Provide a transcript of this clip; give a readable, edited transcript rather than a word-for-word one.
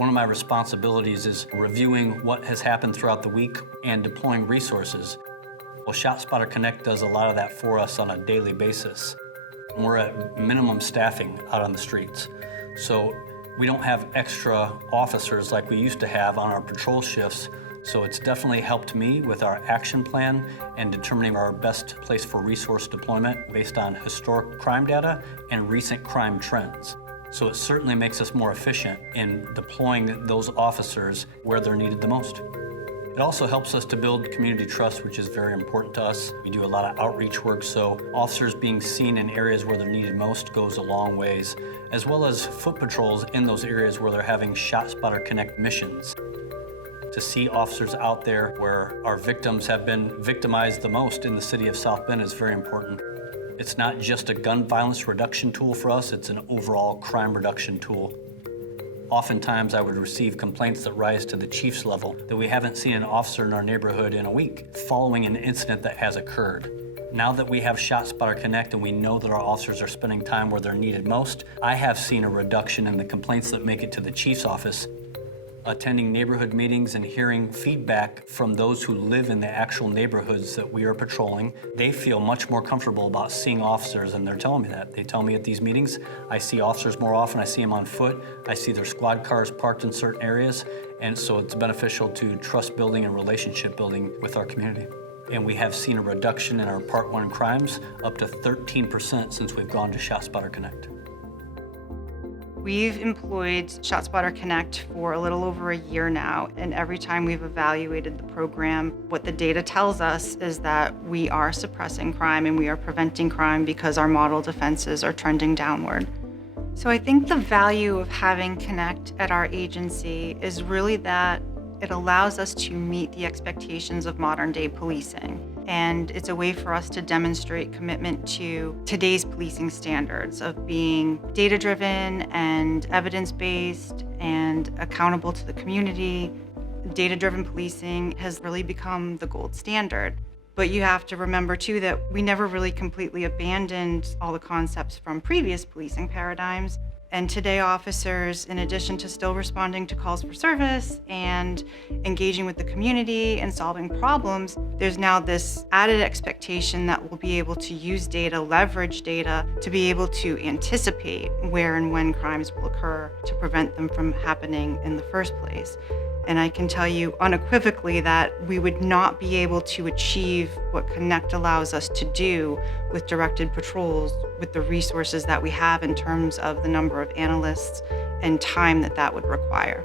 One of my responsibilities is reviewing what has happened throughout the week and deploying resources. Well, ShotSpotter Connect does a lot of that for us on a daily basis. We're at minimum staffing out on the streets. So we don't have extra officers like we used to have on our patrol shifts. So it's definitely helped me with our action plan and determining our best place for resource deployment based on historic crime data and recent crime trends. So it certainly makes us more efficient in deploying those officers where they're needed the most. It also helps us to build community trust, which is very important to us. We do a lot of outreach work, so officers being seen in areas where they're needed most goes a long ways, as well as foot patrols in those areas where they're having ShotSpotter Connect missions. To see officers out there where our victims have been victimized the most in the city of South Bend is very important. It's not just a gun violence reduction tool for us, it's an overall crime reduction tool. Oftentimes I would receive complaints that rise to the chief's level that we haven't seen an officer in our neighborhood in a week following an incident that has occurred. Now that we have ShotSpotter Connect and we know that our officers are spending time where they're needed most, I have seen a reduction in the complaints that make it to the chief's office. Attending neighborhood meetings and hearing feedback from those who live in the actual neighborhoods that we are patrolling, they feel much more comfortable about seeing officers, and they're telling me that. They tell me at these meetings, I see officers more often, I see them on foot, I see their squad cars parked in certain areas, and so it's beneficial to trust building and relationship building with our community. And we have seen a reduction in our Part 1 crimes, up to 13% since we've gone to ShotSpotter Connect. We've employed ShotSpotter Connect for a little over a year now, and every time we've evaluated the program, what the data tells us is that we are suppressing crime and we are preventing crime because our model defenses are trending downward. So I think the value of having Connect at our agency is really that it allows us to meet the expectations of modern day policing. And it's a way for us to demonstrate commitment to today's policing standards of being data-driven and evidence-based and accountable to the community. Data-driven policing has really become the gold standard. But you have to remember too that we never really completely abandoned all the concepts from previous policing paradigms. And today officers, in addition to still responding to calls for service and engaging with the community and solving problems, there's now this added expectation that we'll be able to use data, leverage data, to be able to anticipate where and when crimes will occur to prevent them from happening in the first place. And I can tell you unequivocally that we would not be able to achieve what Connect allows us to do with directed patrols with the resources that we have in terms of the number of analysts and time that would require.